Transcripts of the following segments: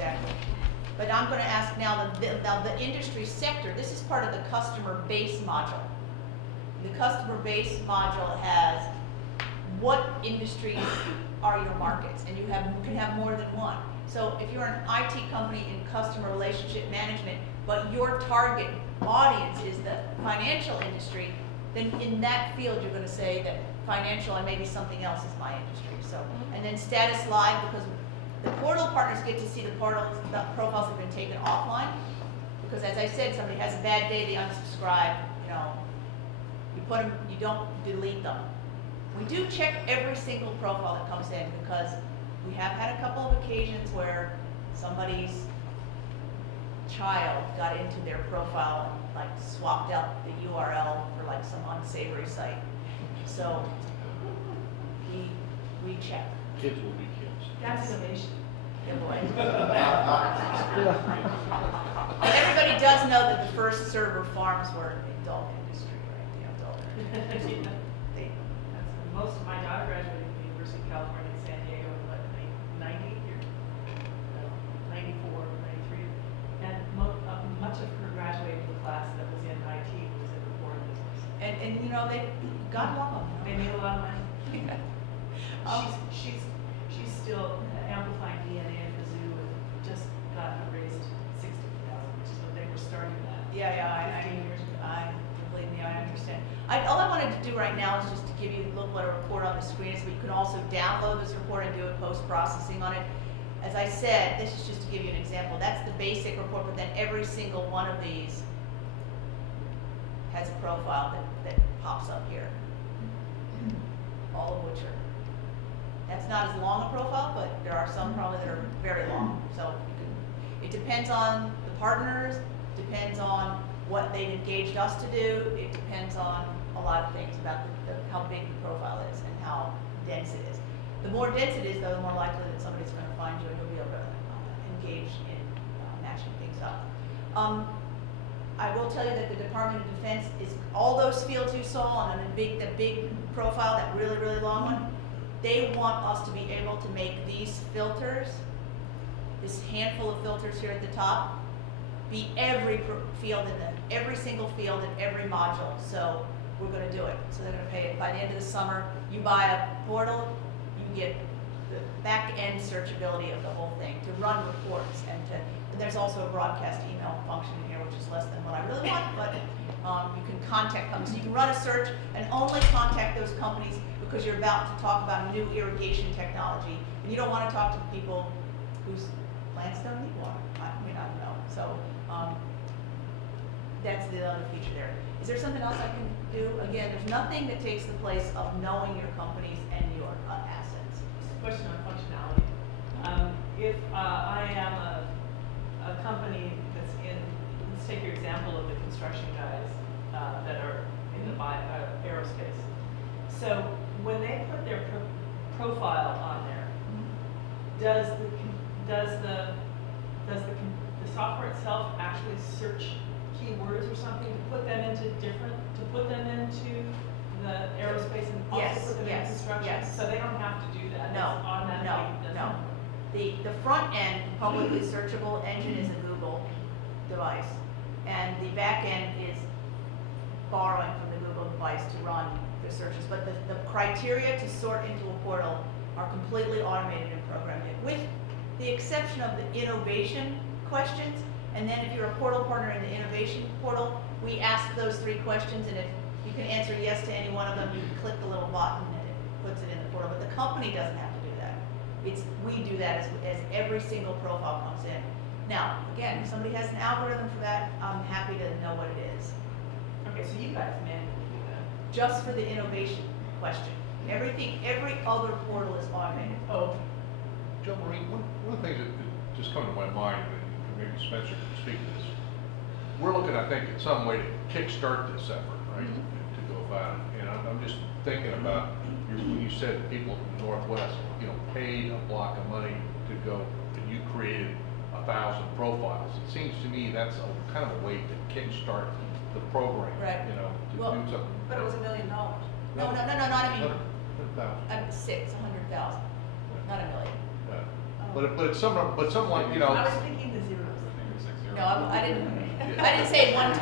exactly. But I'm going to ask now the industry sector. This is part of the customer base module. The customer base module has what industries are your markets, and you can have more than one. So if you're an IT company in customer relationship management, but your target audience is the financial industry, then in that field you're going to say that financial and maybe something else is my industry. So, and then status live, because the portal partners get to see the profiles have been taken offline. Because as I said, somebody has a bad day, they unsubscribe. You know, you put them, you don't delete them. We do check every single profile that comes in, because we have had a couple of occasions where somebody's child got into their profile and like swapped out the URL for like some unsavory site. So we check. Kids will be kids. That's innovation. Good boy. And everybody does know that the first server farms were adult industry, right? The adult. Most of my daughter graduated from the University of California in San Diego in what, 90 years? No, 94, 93. And much of her graduating class that was in IT was in the foreign business. And you know, they got along. They made a lot of money. She's still amplifying DNA at the zoo and just got raised $60,000, which is what they were starting at. Yeah, 15 years ago. Believe me, I understand. All I wanted to do right now is just to give you a look what a report on the screen is, but you can also download this report and do a post-processing on it. As I said, this is just to give you an example. That's the basic report, but then every single one of these has a profile that pops up here. All of which are, that's not as long a profile, but there are some probably that are very long. So it depends on the partners, depends on what they've engaged us to do. It depends on a lot of things about how big the profile is and how dense it is. The more dense it is, though, the more likely that somebody's going to find you and you'll be able to engage in matching things up. I will tell you that the Department of Defense is all those fields you saw on the big profile, that really, really long one. They want us to be able to make these filters, this handful of filters here at the top, be every field in every single field in every module. So we're going to do it. So they're going to pay it by the end of the summer. You buy a portal, you get the back-end searchability of the whole thing to run reports, and there's also a broadcast email function in here, which is less than what I really want, but you can contact companies. So you can run a search and only contact those companies because you're about to talk about new irrigation technology, and you don't want to talk to people whose plants don't need water. I mean, I don't know. So that's the other feature there. Is there something else I can do? Again, there's nothing that takes the place of knowing your companies and your assets. Question on functionality. If I am a company that's in, let's take your example of the construction guys that are in the aerospace. So when they put their profile on there, does the software itself actually search keywords or something to put them into the aerospace and also put them in construction? Yes. So they don't have to do that. No, no. The front end publicly searchable engine is a Google device, and the back end is borrowing from the Google device to run the searches. But the criteria to sort into a portal are completely automated and programmed in, with the exception of the innovation questions. And then if you're a portal partner in the innovation portal, we ask those 3 questions, and if you can answer yes to any one of them, you can click the little button and it puts it in the portal. But the company doesn't have to do that. We do that as every single profile comes in. Now, again, if somebody has an algorithm for that, I'm happy to know what it is. Okay, so you guys manually do that. Just for the innovation question. Every other portal is automated. Oh. Joe, Marine, one of the things that just come to my mind, and maybe Spencer can speak to this, we're looking, I think, at some way to kickstart this effort, right, to go about it. And I'm just thinking about, when you said people from the Northwest, paid a block of money to go, and you created 1,000 profiles. It seems to me that's kind of a way to kickstart the program, right. To do something. But it was $1 million. No, not I mean. 100,000. 100,000, not $1 million. but it's something like, you know. I was thinking the zeros. No, I didn't say 1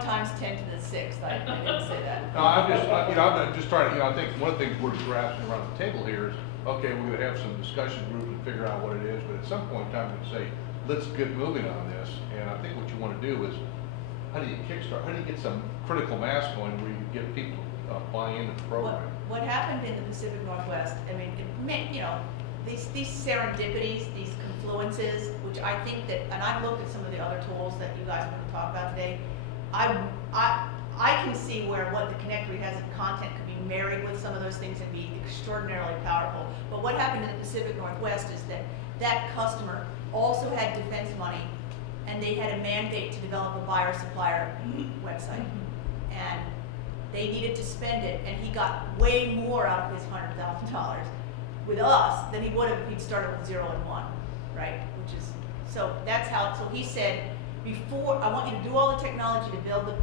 times 10 to the 6th. I didn't say that. No, I'm just, I'm just trying to, I think one of the things we're grasping around the table here is, okay, we're gonna have some discussion groups and figure out what it is, but at some point in time, we say, let's get moving on this. And I think what you wanna do is, how do you kickstart, how do you get some critical mass going where you get people buy into the program? What happened in the Pacific Northwest, I mean, you know, these serendipities, these confluences, which I think that, and I looked at some of the other tools that you guys are going to talk about today, I can see where what the connectory has in content could be married with some of those things and be extraordinarily powerful. But what happened in the Pacific Northwest is that that customer also had defense money, and they had a mandate to develop a buyer-supplier website. And they needed to spend it, and he got way more out of his $100,000 with us than he would have if he'd started with 0 and 1, right? Which is, so that's how, so he said, before, I want you to do all the technology to build the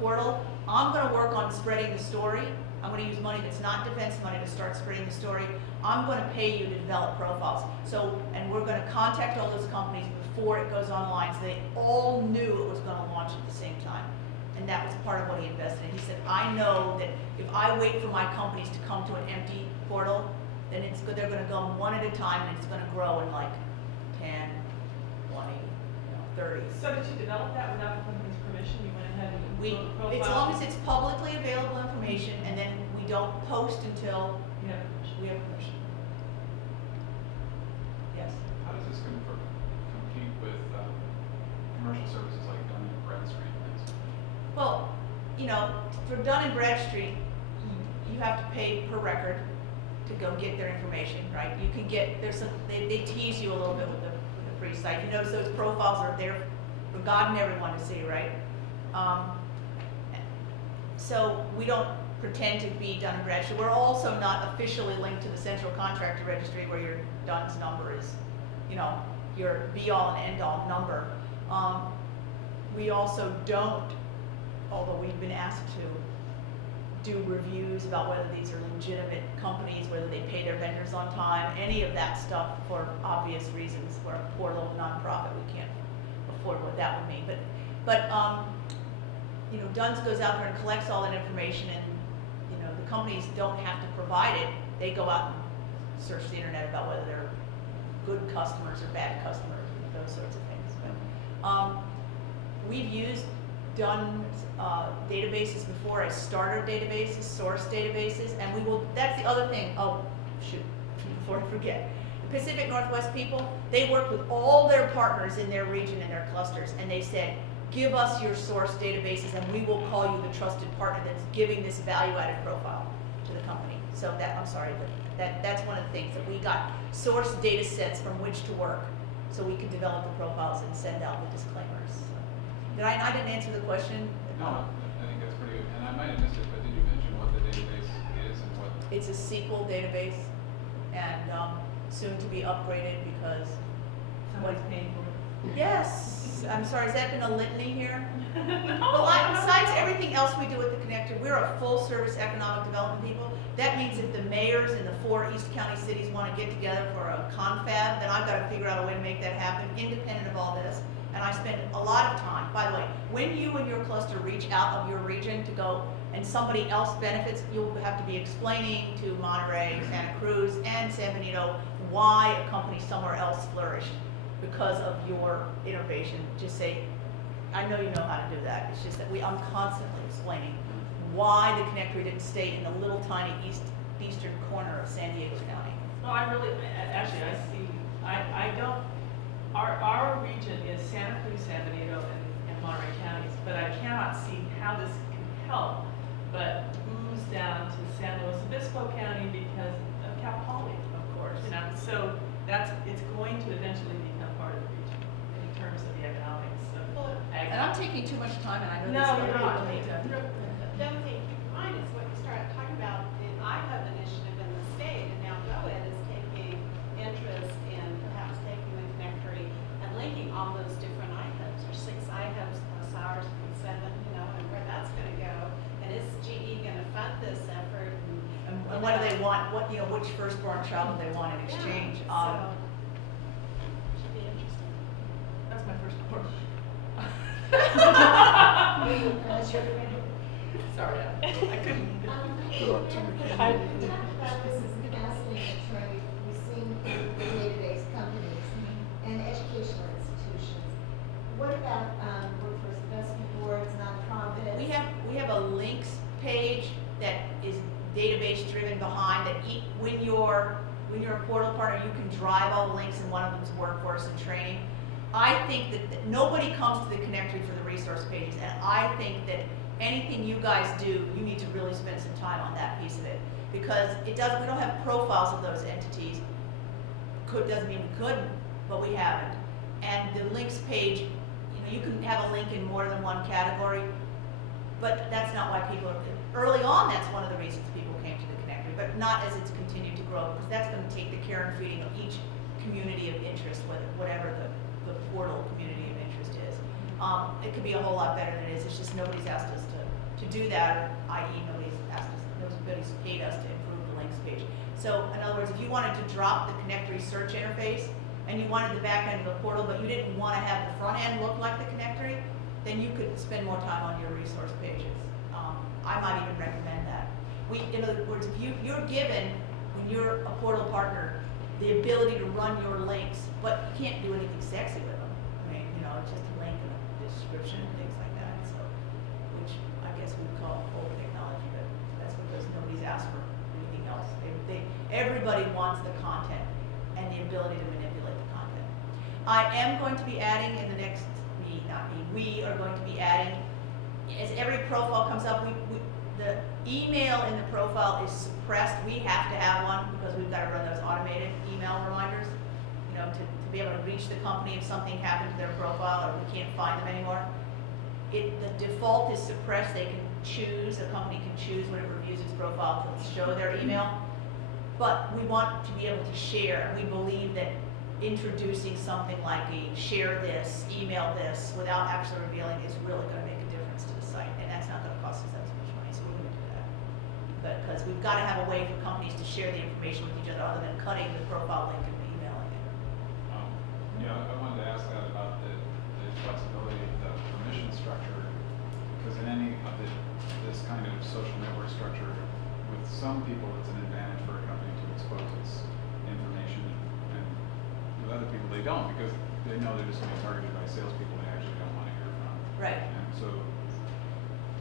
portal. I'm going to work on spreading the story. I'm going to use money that's not defense money to start spreading the story. I'm going to pay you to develop profiles. So, and we're going to contact all those companies before it goes online, so they all knew it was going to launch at the same time. And that was part of what he invested in. He said, I know that if I wait for my companies to come to an empty portal, then it's good, they're going to go one at a time, and it's going to grow in like 10, 20, 30. So did you develop that without the company's permission? You went ahead and built a profile? As long as it's publicly available information, and then we don't post until You have permission. we have permission. Yes. How does this compete with commercial services like Dun & Bradstreet? Well, you know, for Dun & Bradstreet, you have to pay per record to go get their information, right? You can get, there's some, they tease you a little bit with the free site. You notice those profiles are there for God and everyone to see, right? So we don't pretend to be Dun & Bradstreet. We're also not officially linked to the Central Contractor Registry where your Dun's number is, you know, your be-all and end-all number. We also don't, although we've been asked to do reviews about whether these are legitimate companies, whether they pay their vendors on time, any of that stuff for obvious reasons. We're a poor little nonprofit, we can't afford what that would mean. But you know, Dunn's goes out there and collects all that information, and you know, the companies don't have to provide it. They go out and search the internet about whether they're good customers or bad customers, those sorts of things. But we've used Dunn's databases before as starter databases, source databases, and we will, that's the other thing, oh shoot, before I forget. The Pacific Northwest people, they worked with all their partners in their region and their clusters, and they said, give us your source databases and we will call you the trusted partner that's giving this value-added profile to the company. So that, I'm sorry, but that's one of the things, that we got source data sets from which to work so we could develop the profiles and send out the disclaimers. So, I didn't answer the question? No, I think that's pretty good. And I might have missed it, but did you mention what the database is and what? It's a SQL database, and soon to be upgraded because Somebody's paying for it. yes. I'm sorry, has that been a litany here? No. Well, besides everything else we do with the Connector, we're a full-service economic development people. That means if the mayors in the 4 East County cities want to get together for a confab, then I've got to figure out a way to make that happen, independent of all this. And I spend a lot of time. By the way, when you and your cluster reach out of your region to go and somebody else benefits, you'll have to be explaining to Monterey, Santa Cruz, and San Benito why a company somewhere else flourished because of your innovation. Just say, I know you know how to do that. It's just that I'm constantly explaining why the Connector didn't stay in the little tiny eastern corner of San Diego County. No, I really, actually, I see, I don't, our region is Santa Cruz, San Benito, and Monterey counties, but I cannot see how this can help but ooze down to San Luis Obispo County because of Cal Poly, of course. You know, so it's going to eventually become part of the region in terms of the economics of ag. And I'm taking too much time, and I know No, these other you're not. people need to. The other thing to keep in mind is what you started talking about, the iHub initiative in the state, and now GoEd is taking interest in perhaps taking the connectory and linking all those different iHubs. There's 6 iHubs plus ours and 7, you know, and where that's going to go. And is GE going to fund this effort? And what do they want, which firstborn child they want in exchange. Yeah, so, should be interesting. That's my first question. Sorry, I couldn't. This is fascinating, Troy. We've seen the database companies and educational institutions. What about workforce investment boards, nonprofits? We have a links page that is database driven behind that when you're a portal partner, you can drive all the links, and one of them is workforce and training. I think that nobody comes to the connectory for the resource pages, and I think that anything you guys do, you need to really spend some time on that piece of it, because we don't have profiles of those entities. Doesn't mean we couldn't, but we haven't. And the links page, you can have a link in more than one category, but that's not why people are, early on, that's one of the reasons people came to the connectory, but not as it's continued to grow, because that's going to take the care and feeding of each community of interest, whatever the portal community of interest is. It could be a whole lot better than it is. It's just nobody's asked us to do that, i.e. nobody's paid us to improve the links page. So in other words, if you wanted to drop the connectory search interface and you wanted the back end of the portal, but you didn't want to have the front end look like the connectory, then you could spend more time on your resource pages. I might even recommend that. In other words, if you're given, when you're a portal partner, the ability to run your links, but you can't do anything sexy with them. I mean, it's just a link and a description and things like that. So, which I guess we would call old technology, but that's because nobody's asked for anything else. Everybody wants the content and the ability to manipulate the content. I am going to be adding in the next, we are going to be adding, as every profile comes up, the email in the profile is suppressed. We have to have one because we've got to run those automated email reminders, to be able to reach the company if something happened to their profile or we can't find them anymore. The default is suppressed. They can choose, a company can choose when it reviews its profile to show their email. But we want to be able to share. We believe that introducing something like a share this, email this, without actually revealing is really going to make a difference to the site. And that's not going to cost us that much money, so we're going to do that. But because we've got to have a way for companies to share the information with each other other than cutting the profile link and emailing it. I wanted to ask that about the flexibility of the permission structure, because in any of this kind of social network structure, with some people it's an advantage for a company to expose its information, and with other people they don't, because they know they're just going to be targeted by salespeople they actually don't want to hear from. Right. And so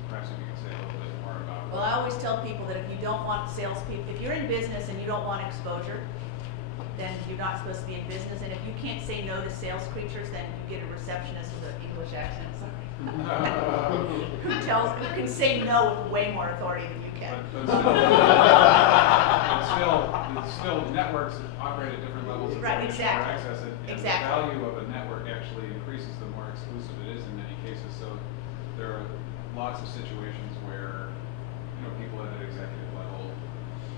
perhaps if you could say a little bit more about. Well, I always tell people that if you don't want salespeople, if you're in business and you don't want exposure, then you're not supposed to be in business. And if you can't say no to sales creatures, then you get a receptionist with an English accent. Who can say no with way more authority than you can. But still, networks operate at different levels of Right, permission exactly. or access, and Exactly. the value of a network actually increases the more exclusive it is in many cases. So there are lots of situations where people at an executive level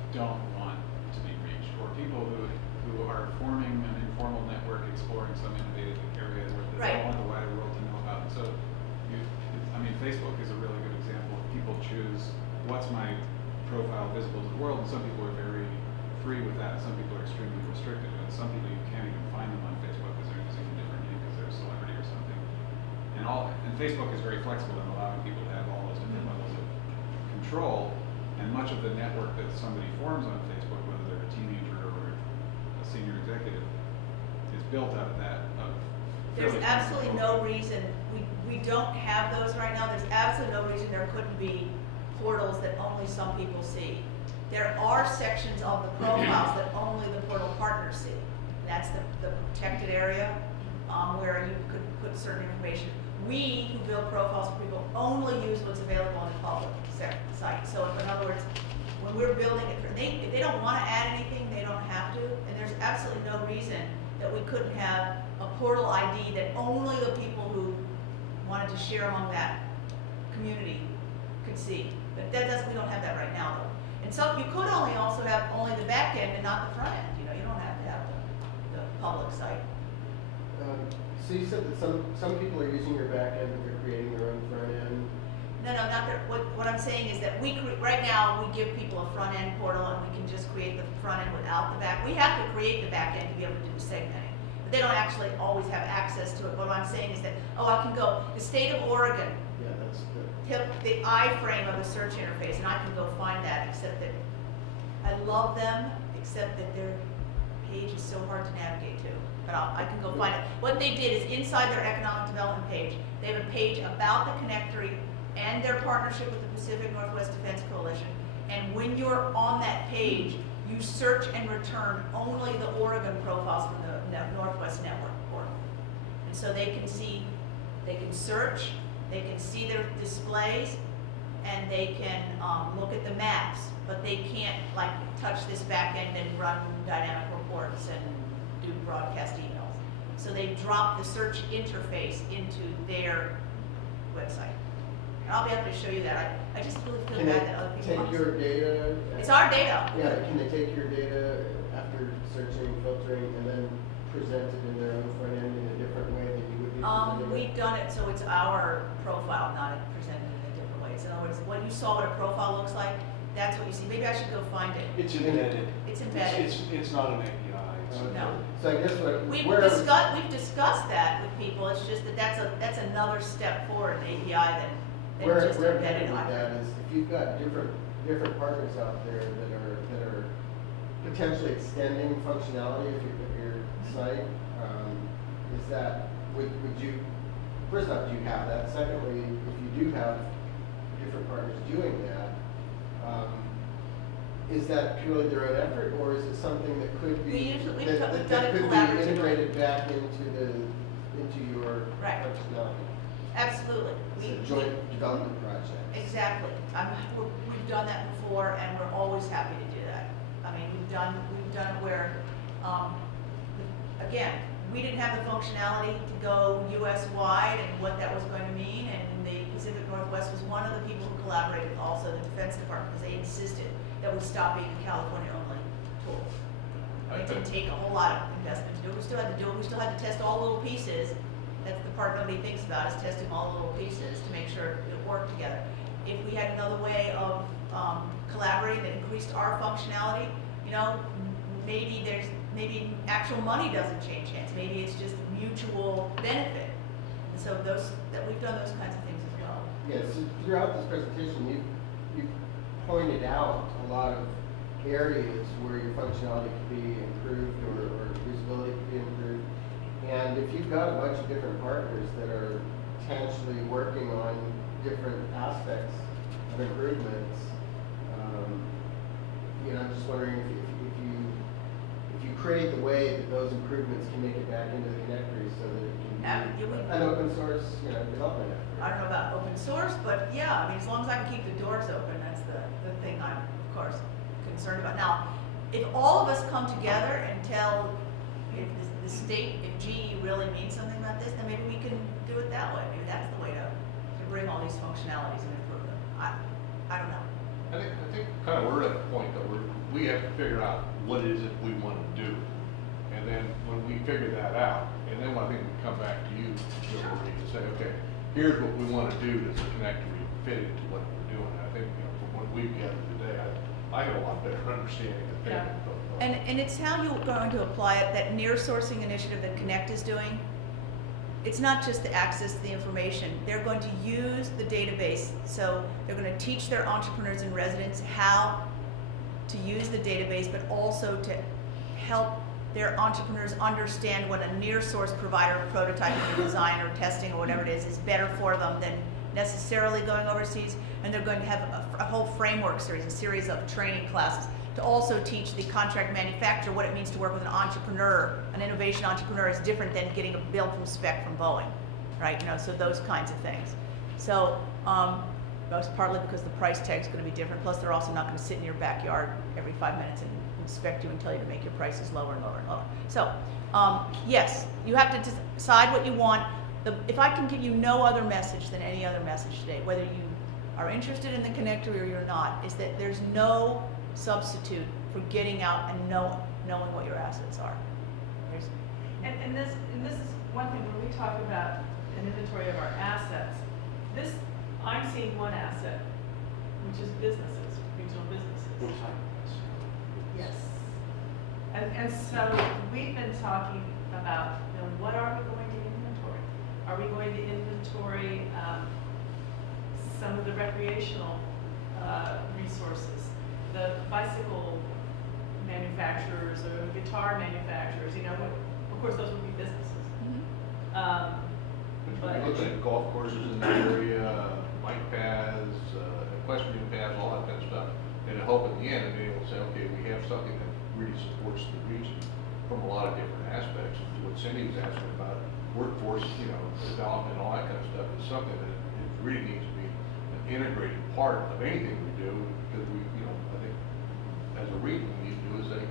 don't want to be reached, or people who are forming an informal network, exploring some innovative area where they Right. don't want the wider world to know about. And so, Facebook is a really good example. People choose what's my profile visible to the world, and some people are very free with that. Some people are extremely restricted, and some people you can't even find them on Facebook because they're using a different name because they're a celebrity or something. And Facebook is very flexible in allowing people to have all those different levels of control. And much of the network that somebody forms on Facebook, whether they're a teenager or a senior executive, is built out of that. There's absolutely no reason, we don't have those right now. There's absolutely no reason there couldn't be portals that only some people see. There are sections of the profiles that only the portal partners see. That's the protected area where you could put certain information. We, who build profiles for people, only use what's available on the public site. So in other words, when we're building it, if they don't want to add anything, they don't have to. And there's absolutely no reason that we couldn't have a portal ID that only the people who wanted to share among that community could see. But we don't have that right now, though. And so you could also have only the back end and not the front end. You don't have to have the public site. So you said that some people are using your back end, but they're creating their own front end. No, not that, what I'm saying is that right now, we give people a front end portal and we can just create the front end without the back. We have to create the back end to be able to do the segmenting. But they don't actually always have access to it. What I'm saying is that, I can go, the state of Oregon, Yeah, that's good. took the iframe of the search interface, and I can go find that, except that I love them, except that their page is so hard to navigate to. But I can go find it. What they did is inside their economic development page, they have a page about the connectory and their partnership with the Pacific Northwest Defense Coalition. And when you're on that page, you search and return only the Oregon profiles from the Northwest Network portal. And so they can search, they can see their displays, and they can look at the maps, but they can't like touch this back end and run dynamic reports and do broadcast emails. So they drop the search interface into their website. And I'll be able to show you that. I just really feel Can bad that other they people. take your data? It's our data. Yeah, can they take your data after searching, filtering, and then present it in their own front end in a different way than you would be presenting it? We've done it so it's our profile, not presented in a different way. So in other words, when you saw what a profile looks like, that's what you see. Maybe I should go find it. It's embedded. It's embedded. It's not an API. No. So I guess We've where I was- discussed that with people. It's just that that's another step forward in API than Where just I'm embedded headed with that on. is if you've got different partners out there that are potentially extending functionality of your site, is that would you first off, do you have that? Secondly, if you do have different partners doing that, is that purely their own effort, or is it something that could be We've done it that could be collaboratively. integrated back into your Right. functionality? Absolutely. It's a joint development project. Exactly. We've done that before, and we're always happy to do that. I mean, we've done it where, again, we didn't have the functionality to go U.S. wide and what that was going to mean, and the Pacific Northwest was one of the people who collaborated with also the Defense Department, because they insisted that we stop being a California-only tool. It didn't take a whole lot of investment to do it. We still had to do it. We still had to test all little pieces. That's the part nobody thinks about, is testing all the little pieces to make sure it worked together. If we had another way of collaborating that increased our functionality, maybe actual money doesn't change hands. Maybe it's just mutual benefit. And so we've done those kinds of things as well. Yes, throughout this presentation, you pointed out a lot of areas where your functionality could be improved or usability could be improved. And if you've got a bunch of different partners that are potentially working on different aspects of improvements, I'm just wondering if you create the way that those improvements can make it back into the connectory so that it can be an open source development effort. I don't know about open source, but yeah, I mean, as long as I can keep the doors open, that's the thing I'm, of course, concerned about. Now, if all of us come together and tell if the state, if GE really means something about this, then maybe we can do it that way. Maybe that's the way to bring all these functionalities and improve them. I don't know. I think kind of we're at a point that we have to figure out what is it we want to do. And then when we figure that out, and then I think we come back to you, Marie, to say, okay, here's what we want to do as a connectory fit into what we're doing. I think from what we've gathered today, I have a lot better understanding of things. Yeah. And it's how you're going to apply it, that near sourcing initiative that Connect is doing. It's not just to access the information. They're going to use the database. So they're going to teach their entrepreneurs and residents how to use the database, but also to help their entrepreneurs understand what a near source provider of prototyping or design or testing or whatever it is better for them than necessarily going overseas. And they're going to have a whole framework series, a series of training classes to also teach the contract manufacturer what it means to work with an entrepreneur. An innovation entrepreneur is different than getting a build from spec from Boeing, right? So those kinds of things. So most partly because the price tag is going to be different. Plus, they're also not going to sit in your backyard every 5 minutes and inspect you and tell you to make your prices lower and lower and lower. So yes, you have to decide what you want. If I can give you no other message than any other message today, whether you are interested in the connector or you're not, is that there's no substitute for getting out and knowing what your assets are. And this is one thing when we talk about an inventory of our assets. This I'm seeing one asset, which is businesses, regional businesses. Yes. And so we've been talking about, you know, what are we going to inventory? Are we going to inventory some of the recreational resources, the bicycle manufacturers or guitar manufacturers? You know, of course, those would be businesses. But we're looking at golf courses in the area, bike paths, equestrian paths, all that kind of stuff. And I hope at the end, being able to say, okay, we have something that really supports the region from a lot of different aspects. What Cindy was asking about, workforce, you know, development, all that kind of stuff, is something that it really needs to be an integrated part of anything we do, because we, you know, I think as a region, we need to do is say,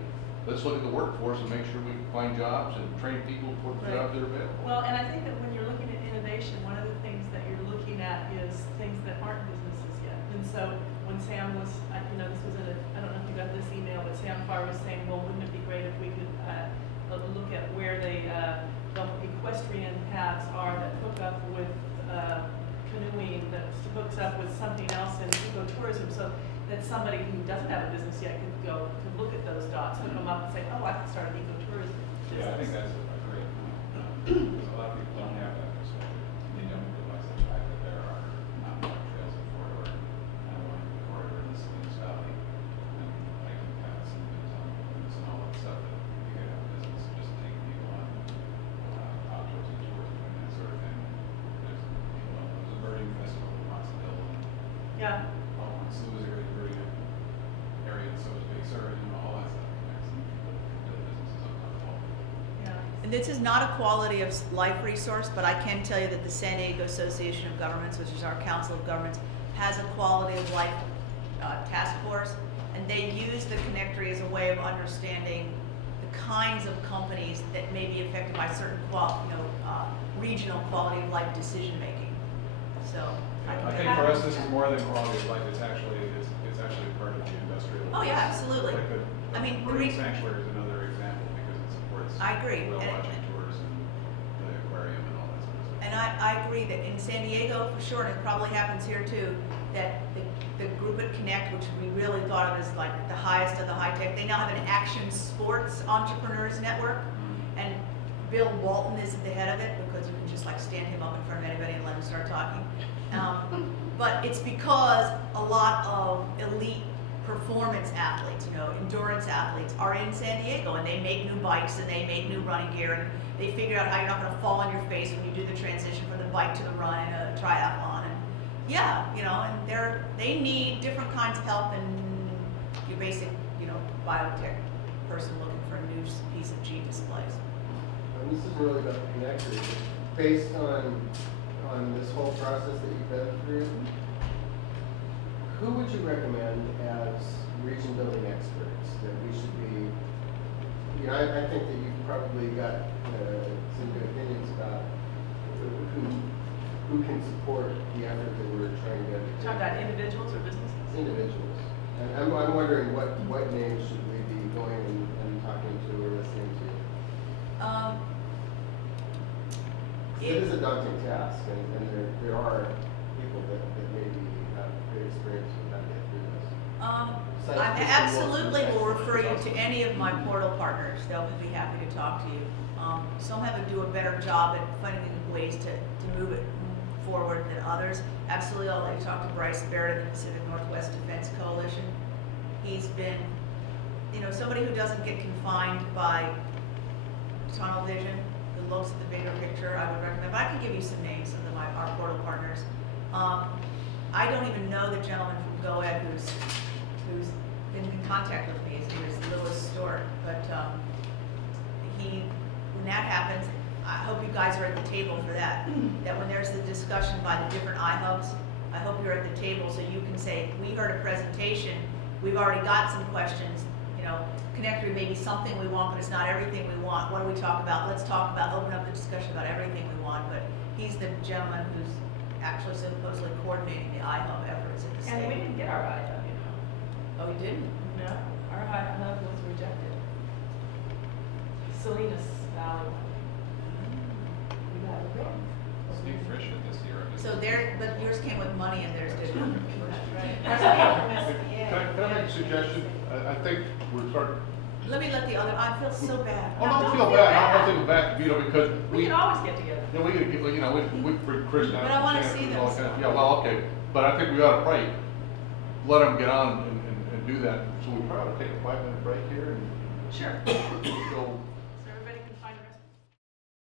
let's look at the workforce and make sure we find jobs and train people for the jobs that are available. Well, and I think that when you're looking at innovation, one of the things that you're looking at is things that aren't businesses yet. And so when Sam was, you know, this was I don't know if you got this email, but Sam Farr was saying, well, wouldn't it be great if we could look at where the equestrian paths are that hook up with canoeing, that hooks up with something else in ecotourism, so that somebody who doesn't have a business yet could look at those dots, hook them up and say, oh, I can start an ecotourism business. Yeah, I think that's a great point. Because a lot of people don't have that perspective. They don't realize the fact that there are mountain bike trails in corridor, and along the corridor in the Salinas Valley, and hiking paths and things on mountains and all that stuff that you could have a business just taking people on outdoors and tours and that sort of thing. There's a birding festival in Pottsville, and Yeah. Slough is a really birding area, and so is Big Sur, you know, all that stuff connects, and people build businesses on top of all. Yeah. And this is not a quality of life resource, but I can tell you that the San Diego Association of Governments, which is our council of governments, has a quality of life task force, and they use the connectory as a way of understanding the kinds of companies that may be affected by certain regional quality of life decision making. So I think for us, this is more than quality of life. It's actually part of the industrial. Oh, yeah, absolutely. Like I mean, the marine sanctuary is another example because it supports. I agree. Whale watching tours and the aquarium and all that sort of stuff. And I agree that in San Diego, for sure, and it probably happens here too, that the group at Connect, which we really thought of as like the highest of the high tech, they now have an action sports entrepreneurs network. And Bill Walton is at the head of it because you can just like stand him up in front of anybody and let him start talking. But it's because a lot of elite performance athletes, you know, endurance athletes are in San Diego, and they make new bikes and they make new running gear, and they figure out how you're not going to fall on your face when you do the transition from the bike to the run in a triathlon. And yeah, you know, and they need different kinds of help than your basic, you know, biotech person looking for a new piece of genius place. And this is really about the connectors. Based on this whole process that you've been through, who would you recommend as region building experts that we should be? You know, I think that you've probably got some good opinions about who can support the effort that we're trying to get. Talk about individuals or businesses? Individuals. And I'm wondering what names should we be going and talking to or listening to? It is a daunting task, and there are people that maybe have great experience with how to get through this. I absolutely will refer you to any of my portal partners. They'll be happy to talk to you. Some have to do a better job at finding ways to move it forward than others. Absolutely, I'll let you talk to Bryce Barrett of the Pacific Northwest Defense Coalition. He's been, you know, somebody who doesn't get confined by tunnel vision, who looks at the bigger picture. I would recommend, but I can give you some names of our portal partners. I don't even know the gentleman from GoEd who's been in contact with me. His name is Lewis Stewart, but when that happens, I hope you guys are at the table for that. That when there's the discussion by the different iHubs, I hope you're at the table so you can say, we heard a presentation, we've already got some questions, you know, connectory may be something we want, but it's not everything we want. What do we talk about? Let's talk about, open up the discussion about everything we want, but he's the gentleman who's actually supposedly coordinating the iHub efforts at the state. And we didn't get our iHub, you know. Oh, we didn't? No, our iHub was rejected. Salinas Valley. We got it wrong. Steve Frisch this year. So there, but yours came with money and theirs didn't. That's right. Can I make a suggestion? I think we're starting, Let me let the other, I feel so bad. oh, No, don't don't feel feel bad, bad. I don't feel bad, you know, because We can always get together. you know, we could, you know, we bring Chris down. But I wanna and see all them. that kind of- Yeah, well, okay, but I think we ought to probably let them get on and do that. So we probably ought to take a 5-minute break here and Sure.